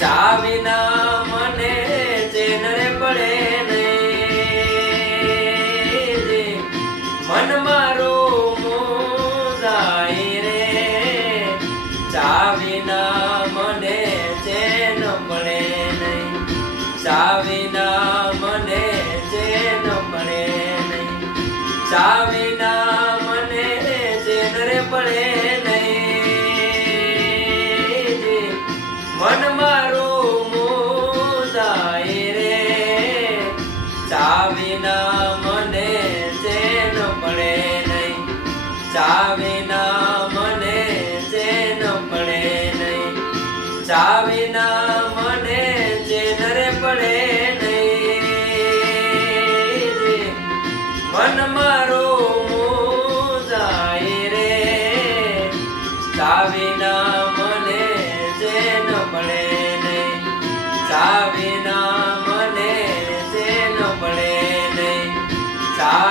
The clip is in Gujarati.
ચા વિના મને ચેન રે પડે નહીં, મન મારું મોજાય રે, ચા વિના મને ચેન પડે નહીં, ચા વિના મને ચેન પડે નહીં, ચા વિના મને ચેન રે પડે નહીં, મન મારું મોજાય રે, ચા વિના મને ચેન પડે નહીં, ચા વિના મને ચેન પડે નહીં, ચા વિના મને ચેન રે પડે નહીં, મન મારું મોજાય રે, ચા વિના મને ચેન પડે નહીં, ચા વિના મને ચેન પડે નહીં, ચા